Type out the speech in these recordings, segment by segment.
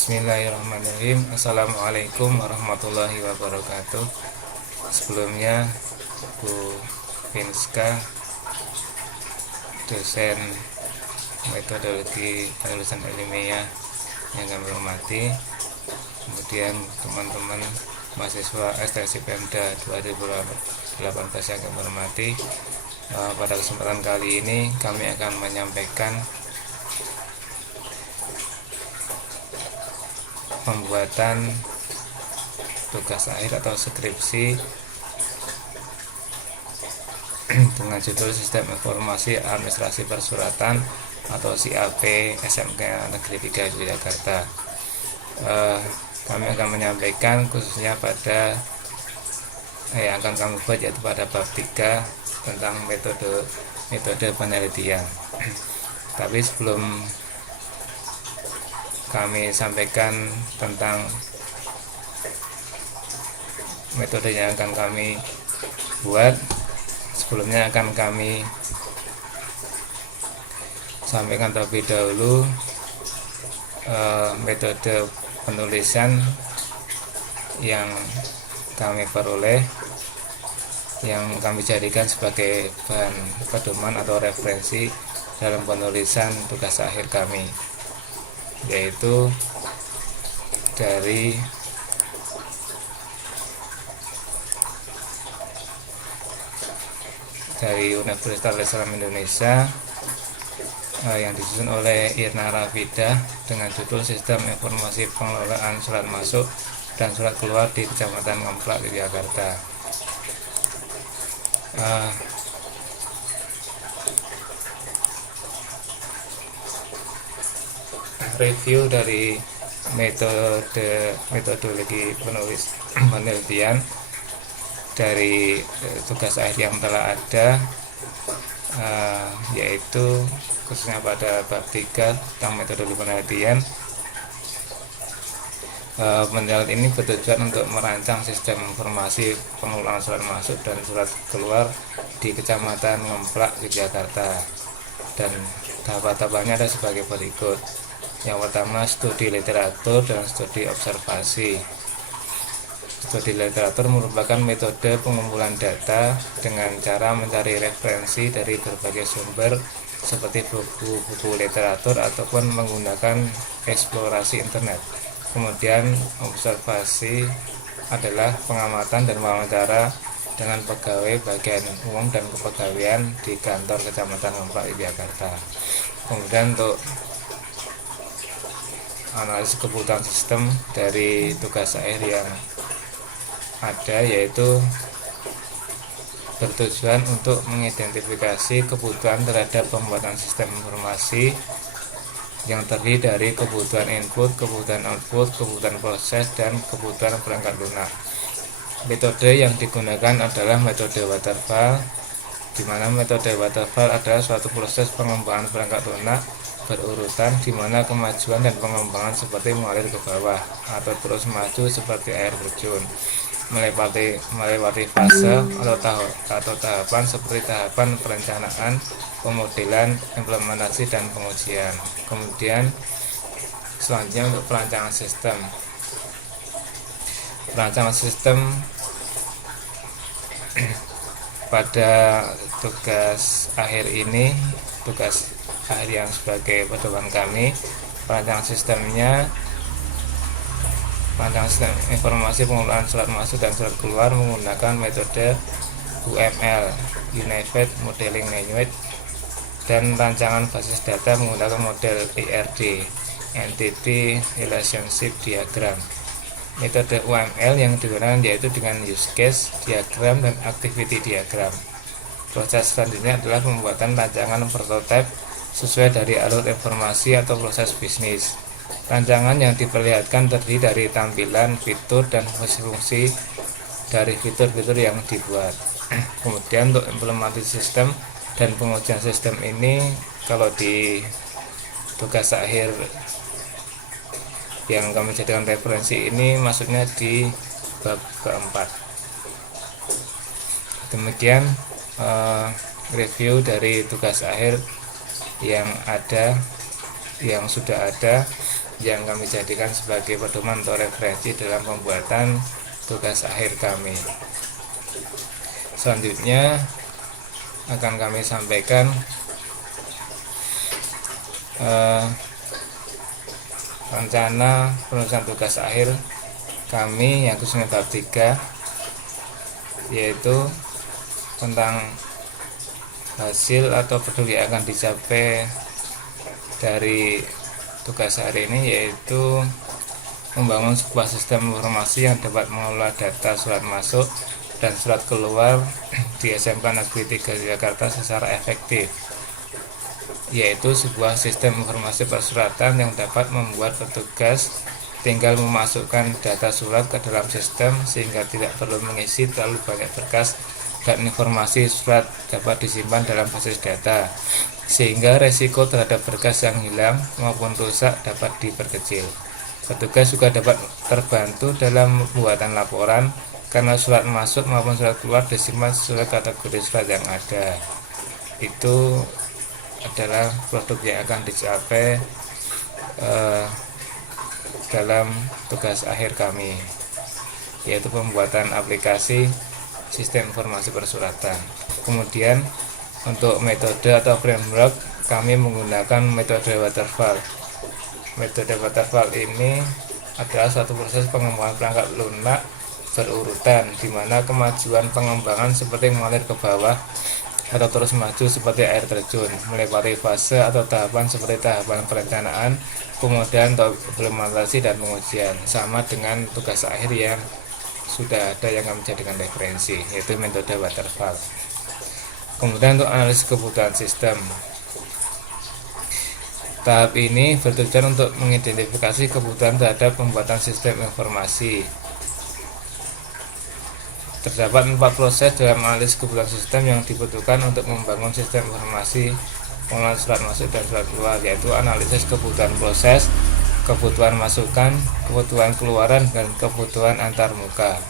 Bismillahirrahmanirrahim. Assalamualaikum warahmatullahi wabarakatuh. Sebelumnya, Bu Finska, dosen metodologi penulisan ilmiah yang kami hormati, kemudian teman-teman mahasiswa ekstensi Pemda 2018 yang kami hormati, pada kesempatan kali ini kami akan menyampaikan pembuatan tugas akhir atau skripsi dengan judul Sistem Informasi Administrasi Persuratan atau SIAP SMK Negeri 3 Yogyakarta. Kami akan menyampaikan khususnya pada yang akan kami buat, yaitu pada bab 3 tentang metode penelitian. Tapi sebelum kami sampaikan tentang metode yang akan kami buat, sebelumnya akan kami sampaikan terlebih dahulu metode penulisan yang kami peroleh, yang kami jadikan sebagai bahan pedoman atau referensi dalam penulisan tugas akhir kami, yaitu dari Universitas Islam Indonesia yang disusun oleh Irna Rafidah dengan judul Sistem Informasi Pengelolaan Surat Masuk dan Surat Keluar di Kecamatan Ngemplak, Yogyakarta. Review dari metodologi penelitian dari tugas akhir yang telah ada, yaitu khususnya pada bab 3 tentang metodologi penelitian. Penelitian ini bertujuan untuk merancang sistem informasi pengelolaan surat masuk dan surat keluar di Kecamatan Ngemplak, Yogyakarta, dan tahap-tahapannya ada sebagai berikut. Yang pertama, studi literatur dan studi observasi. Studi literatur merupakan metode pengumpulan data dengan cara mencari referensi dari berbagai sumber seperti buku-buku literatur ataupun menggunakan eksplorasi internet. Kemudian observasi adalah pengamatan dan wawancara dengan pegawai bagian umum dan kepegawaian di kantor Kecamatan Ngemplak, Yogyakarta. Kemudian untuk analisis kebutuhan sistem dari tugas akhir yang ada, yaitu bertujuan untuk mengidentifikasi kebutuhan terhadap pembuatan sistem informasi yang terdiri dari kebutuhan input, kebutuhan output, kebutuhan proses, dan kebutuhan perangkat lunak. Metode yang digunakan adalah metode waterfall, di mana metode waterfall adalah suatu proses pengembangan perangkat lunak berurutan, di mana kemajuan dan pengembangan seperti mengalir ke bawah atau terus maju seperti air terjun, melewati fase atau tahapan seperti tahapan perencanaan, pemodelan, implementasi, dan pengujian. Kemudian selanjutnya untuk perancangan sistem. Perancangan sistem pada tugas akhir ini, tugas akhir yang sebagai pedoman kami, perancangan sistem informasi pengelolaan surat masuk dan surat keluar menggunakan metode UML, Unified Modeling Language, dan rancangan basis data menggunakan model ERD, Entity Relationship Diagram. Metode UML yang digunakan yaitu dengan use case diagram dan activity diagram. Proses selanjutnya adalah pembuatan rancangan prototipe sesuai dari alur informasi atau proses bisnis. Rancangan yang diperlihatkan terdiri dari tampilan, fitur, dan fungsi-fungsi dari fitur-fitur yang dibuat. Kemudian untuk implementasi sistem dan pengujian sistem ini, kalau di tugas akhir yang kami jadikan referensi ini, maksudnya di bab keempat. Demikian review dari tugas akhir yang sudah ada. yang kami jadikan sebagai pedoman atau referensi dalam pembuatan tugas akhir kami. Selanjutnya akan kami sampaikan rencana penulisan tugas akhir kami yang khususnya bab 3, yaitu tentang hasil atau peduli akan dicapai dari tugas hari ini, yaitu membangun sebuah sistem informasi yang dapat mengelola data surat masuk dan surat keluar di SMK Negeri 3 Jakarta secara efektif, yaitu sebuah sistem informasi persuratan yang dapat membuat petugas tinggal memasukkan data surat ke dalam sistem sehingga tidak perlu mengisi terlalu banyak berkas, dan informasi surat dapat disimpan dalam basis data sehingga resiko terhadap berkas yang hilang maupun rusak dapat diperkecil. Petugas juga dapat terbantu dalam pembuatan laporan karena surat masuk maupun surat keluar disimpan sesuai kategori surat yang ada. Itu adalah produk yang akan dicapai dalam tugas akhir kami, yaitu pembuatan aplikasi sistem informasi persuratan. Kemudian untuk metode atau framework kami menggunakan metode waterfall. Metode waterfall ini adalah suatu proses pengembangan perangkat lunak berurutan, di mana kemajuan pengembangan seperti mengalir ke bawah atau terus maju seperti air terjun, melewati fase atau tahapan seperti tahapan perencanaan, kemudian implementasi dan pengujian, sama dengan tugas akhir yang sudah ada yang kami jadikan referensi, yaitu metode waterfall. Kemudian untuk analisis kebutuhan sistem, tahap ini bertujuan untuk mengidentifikasi kebutuhan terhadap pembuatan sistem informasi. Terdapat 4 proses dalam analisis kebutuhan sistem yang dibutuhkan untuk membangun sistem informasi pengelolaan surat masuk dan surat keluar, yaitu analisis kebutuhan proses, kebutuhan masukan, kebutuhan keluaran, dan kebutuhan antarmuka.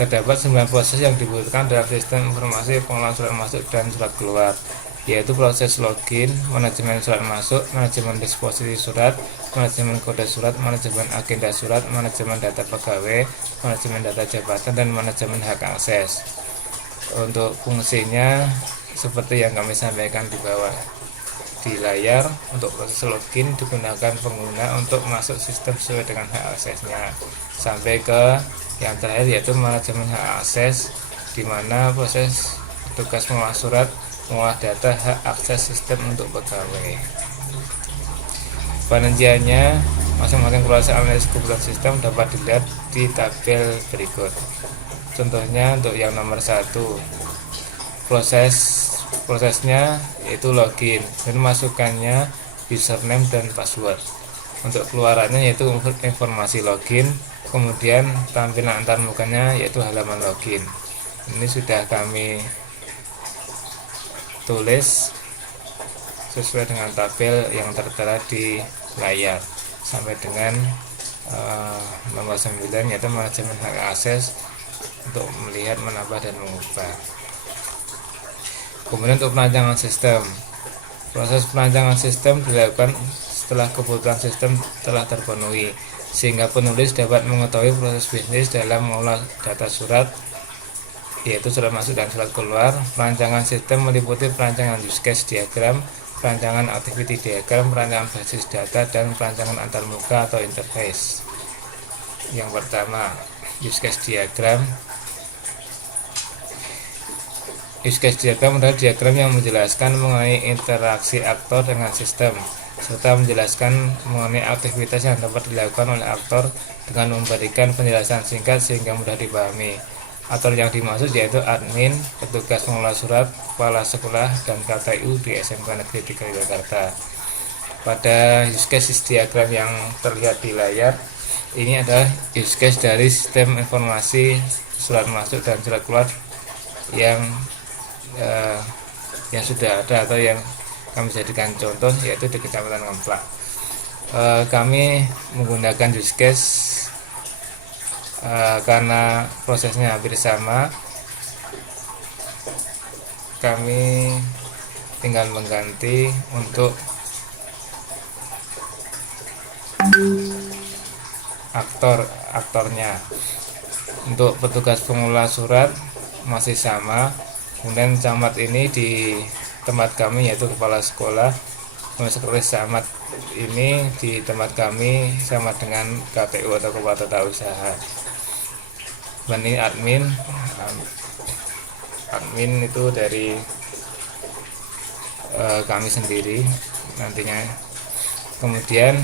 Terdapat 9 proses yang dibutuhkan dalam sistem informasi pengelolaan surat masuk dan surat keluar, yaitu proses login, manajemen surat masuk, manajemen disposisi surat, manajemen kode surat, manajemen agenda surat, manajemen data pegawai, manajemen data jabatan, dan manajemen hak akses. Untuk fungsinya seperti yang kami sampaikan di bawah di layar. Untuk proses login digunakan pengguna untuk masuk sistem sesuai dengan hak aksesnya, sampai ke yang terakhir yaitu manajemen hak akses, di mana proses tugas mengolah surat, mengolah data hak akses sistem untuk pegawai. Penunjangnya masing-masing proses analisis kebutuhan sistem dapat dilihat di tabel berikut. Contohnya untuk yang nomor 1, prosesnya yaitu login, dan masukannya username dan password. Untuk keluarannya yaitu informasi login, kemudian tampilan antarmukanya yaitu halaman login. Ini sudah kami tulis sesuai dengan tabel yang tertera di layar, sampai dengan nomor 9 yaitu manajemen hak akses untuk melihat, menambah, dan mengubah. Kemudian untuk perancangan sistem, proses perancangan sistem dilakukan setelah kebutuhan sistem telah terpenuhi, sehingga penulis dapat mengetahui proses bisnis dalam mengolah data surat, yaitu surat masuk dan surat keluar. Perancangan sistem meliputi perancangan use case diagram, perancangan activity diagram, perancangan basis data, dan perancangan antarmuka atau interface. Yang pertama, use case diagram. Use case diagram adalah diagram yang menjelaskan mengenai interaksi aktor dengan sistem, serta menjelaskan mengenai aktivitas yang dapat dilakukan oleh aktor dengan memberikan penjelasan singkat sehingga mudah dipahami. Aktor yang dimaksud yaitu admin, petugas mengelola surat, kepala sekolah, dan KTU di SMK Negeri 3 Jakarta. Pada use case diagram yang terlihat di layar, ini adalah use case dari sistem informasi surat masuk dan surat keluar yang sudah ada atau yang kami jadikan contoh, yaitu di Kecamatan Ngemplak. Kami menggunakan use case karena prosesnya hampir sama, kami tinggal mengganti untuk aktornya. Untuk petugas pengelola surat masih sama. Kemudian camat ini di tempat kami yaitu kepala sekolah. Sekretaris camat ini di tempat kami sama dengan KTU atau kepala tata usaha. Dan ini admin itu dari kami sendiri nantinya. Kemudian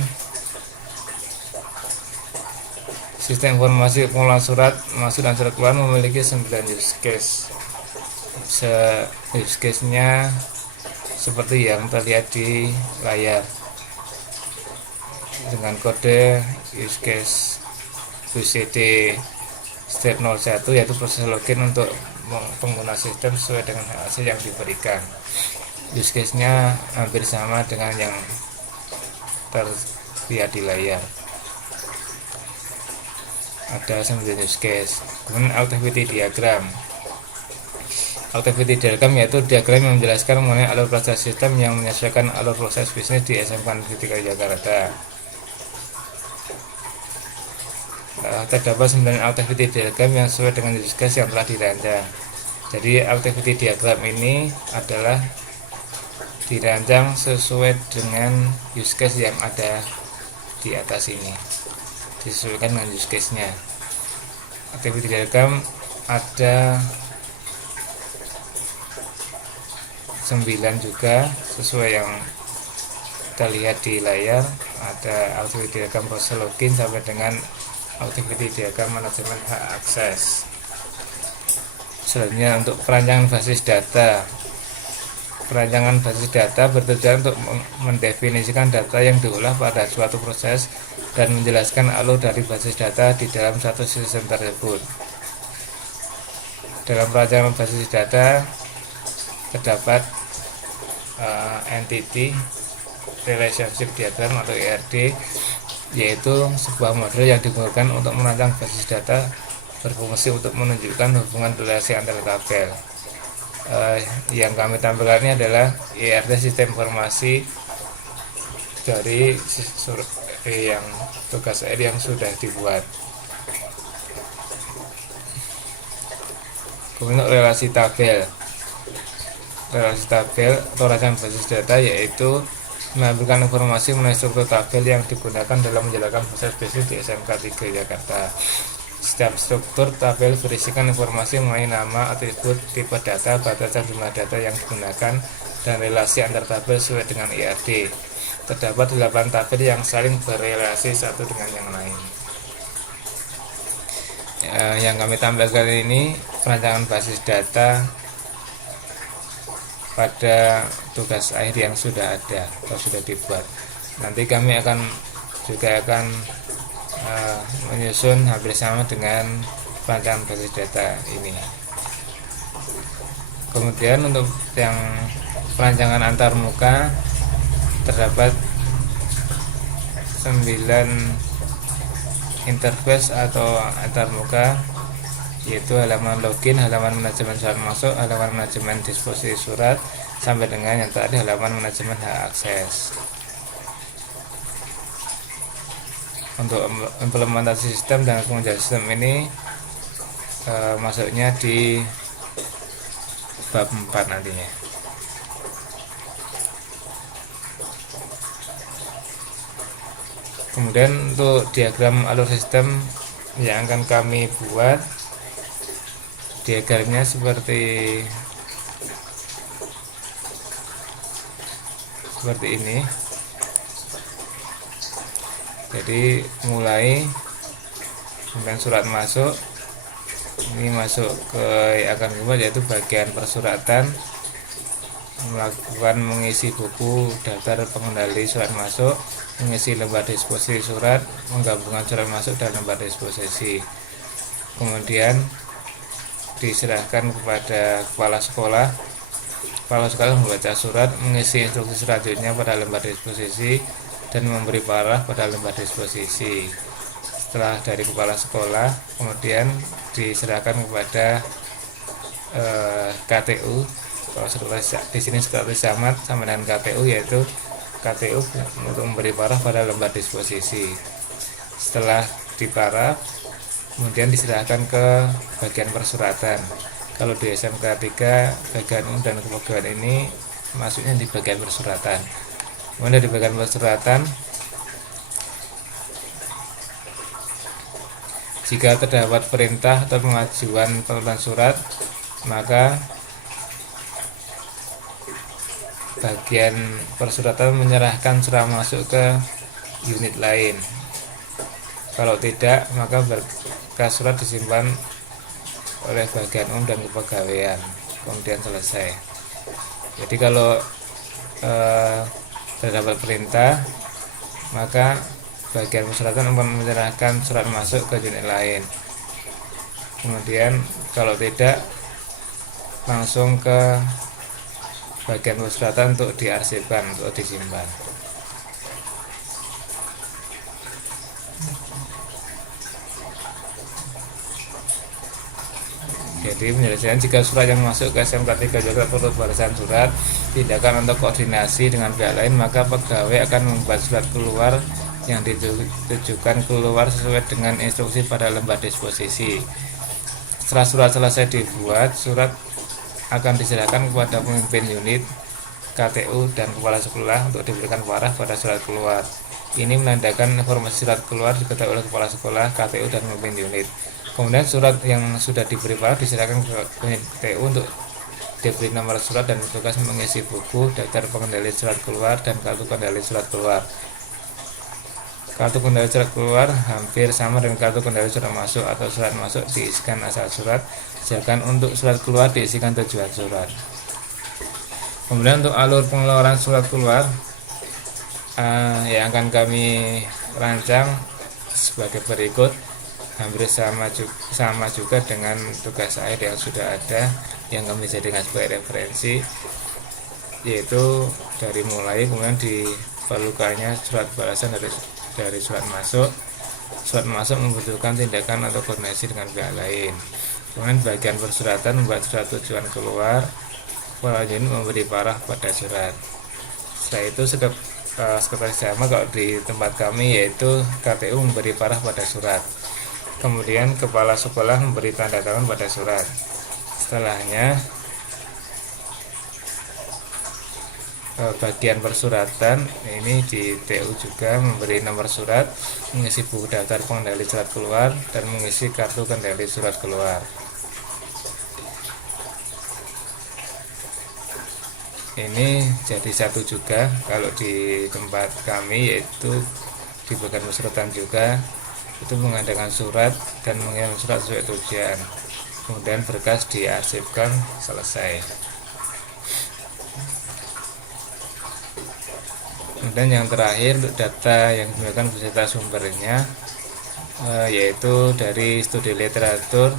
sistem informasi pengelolaan surat masuk dan surat keluar memiliki 9 use case. Use case-nya seperti yang terlihat di layar dengan kode use case UCD step 01, yaitu proses login untuk pengguna sistem sesuai dengan hasil yang diberikan. Use case-nya hampir sama dengan yang terlihat di layar. Ada 9 use case. Kemudian activity diagram. Activity diagram yaitu diagram yang menjelaskan mengenai alur proses sistem yang menyesuaikan alur proses bisnis di SMK Negeri 3 Jakarta. Terdapat 9 activity diagram yang sesuai dengan use case yang telah dirancang. Jadi activity diagram ini adalah dirancang sesuai dengan use case yang ada di atas ini, disesuaikan dengan use case-nya. Activity diagram ada 9 juga sesuai yang terlihat di layar. Ada activity diagram proses login sampai dengan activity diagram manajemen hak akses. Selanjutnya untuk perancangan basis data. Perancangan basis data bertujuan untuk mendefinisikan data yang diolah pada suatu proses dan menjelaskan alur dari basis data di dalam satu sistem tersebut. Dalam perancangan basis data terdapat entity relationship diagram atau ERD, yaitu sebuah model yang digunakan untuk merancang basis data berfungsi untuk menunjukkan hubungan relasi antar tabel. Yang kami tampilkan ini adalah ERD sistem informasi dari yang tugas air yang sudah dibuat. Kemudian relasi tabel atau rancangan basis data yaitu mengambilkan informasi mengenai struktur tabel yang digunakan dalam menjalankan proses bisnis di SMK 3 Jakarta. Setiap struktur tabel berisikan informasi mengenai nama, atribut, tipe data, batasan jumlah data yang digunakan, dan relasi antar tabel sesuai dengan ERD. Terdapat 8 tabel yang saling berrelasi satu dengan yang lain. Yang kami tampilkan ini perancangan basis data pada tugas akhir yang sudah ada atau sudah dibuat. Nanti kami akan menyusun hampir sama dengan perancangan basis data ini. Kemudian untuk yang perancangan antarmuka terdapat 9 interface atau antarmuka, yaitu halaman login, halaman manajemen surat masuk, halaman manajemen disposisi surat, sampai dengan yang tadi halaman manajemen hak akses. Untuk implementasi sistem dan pengujian sistem ini masuknya di bab 4 nantinya. Kemudian untuk diagram alur sistem yang akan kami buat, diagramnya seperti ini. Jadi mulai kemudian surat masuk, ini masuk ke yang akan dibuat yaitu bagian persuratan, mengisi buku daftar pengendali surat masuk, mengisi lembar disposisi surat, menggabungkan surat masuk dan lembar disposisi. Kemudian diserahkan kepada kepala sekolah. Kepala sekolah membaca surat, mengisi instruksi selanjutnya pada lembar disposisi dan memberi parah pada lembar disposisi. Setelah dari kepala sekolah, kemudian diserahkan kepada KTU. Kalau di sini sekretaris camat sama dengan KTU, yaitu KTU untuk memberi paraf pada lembar disposisi. Setelah diparaf, kemudian diserahkan ke bagian persuratan. Kalau di SMK 3 bagian umum dan kepegawaian ini masuknya di bagian persuratan. Kemudian di bagian persuratan, jika terdapat perintah atau pengajuan penurunan surat, maka bagian persuratan menyerahkan surat masuk ke unit lain. Kalau tidak, maka berkas surat disimpan oleh bagian umum dan kepegawaian, kemudian selesai. Jadi kalau terdapat perintah, maka bagian persuratan akan menyerahkan surat masuk ke unit lain. Kemudian kalau tidak, langsung ke bagian persuratan untuk diarsipkan, untuk disimpan. Jadi penyelesaian jika surat yang masuk ke SMK 3 juga perlu balasan surat, tindakan untuk koordinasi dengan pihak lain, maka pegawai akan membuat surat keluar yang ditujukan keluar sesuai dengan instruksi pada lembar disposisi. Setelah surat selesai dibuat, surat akan diserahkan kepada pemimpin unit, KTU, dan kepala sekolah untuk diberikan paraf pada surat keluar. Ini menandakan informasi surat keluar diketahui oleh kepala sekolah, KTU, dan pemimpin unit. Kemudian surat yang sudah diberi paraf diserahkan ke unit KTU untuk diberi nomor surat dan petugas mengisi buku, daftar pengendali surat keluar, dan kartu kendali surat keluar. Kartu kendali surat keluar hampir sama dengan kartu kendali surat masuk atau surat masuk diisikan asal surat, sedangkan untuk surat keluar diisikan tujuan surat. Kemudian untuk alur pengeluaran surat keluar yang akan kami rancang sebagai berikut, hampir sama juga dengan tugas akhir yang sudah ada yang kami jadikan sebagai referensi, yaitu dari mulai kemudian diperlukannya surat balasan dari surat masuk. Surat masuk membutuhkan tindakan atau koordinasi dengan pihak lain. Kemudian bagian persuratan membuat surat tujuan keluar, kepala unit memberi paraf pada surat. Setelah itu sekretaris sama kalau di tempat kami, yaitu KTU memberi paraf pada surat. Kemudian kepala sekolah memberi tanda tangan pada surat. Setelahnya bagian persuratan ini di TU juga memberi nomor surat, mengisi buku daftar pengendali surat keluar, dan mengisi kartu kendali surat keluar. Ini jadi satu juga kalau di tempat kami, yaitu di bagian persuratan juga itu mengadakan surat dan mengirim surat sesuai tujuan, kemudian berkas diarsipkan, selesai. Kemudian yang terakhir untuk data yang digunakan beserta sumbernya, yaitu dari studi literatur,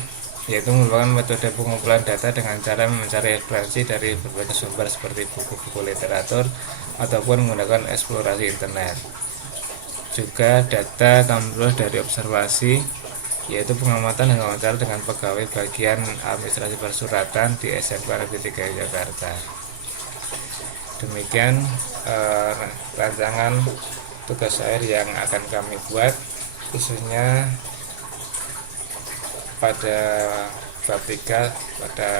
yaitu merupakan metode pengumpulan data dengan cara mencari referensi dari berbagai sumber seperti buku-buku literatur ataupun menggunakan eksplorasi internet. Juga data kami dari observasi, yaitu pengamatan dan wawancara dengan pegawai bagian administrasi persuratan di SMK Negeri 3 Jakarta. Demikian rancangan tugas akhir yang akan kami buat, khususnya pada bab 3 pada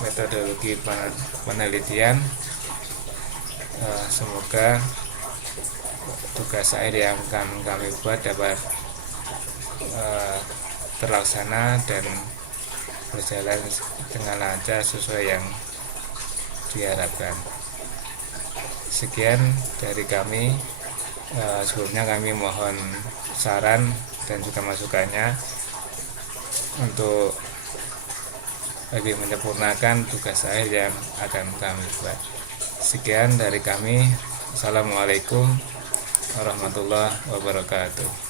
metodologi penelitian. Semoga tugas akhir yang akan kami buat dapat terlaksana dan berjalan dengan lancar sesuai yang diharapkan. Sekian dari kami. Sebelumnya kami mohon saran dan juga masukannya untuk lebih menyempurnakan tugas akhir yang akan kami buat. Sekian dari kami. Assalamualaikum warahmatullahi wabarakatuh.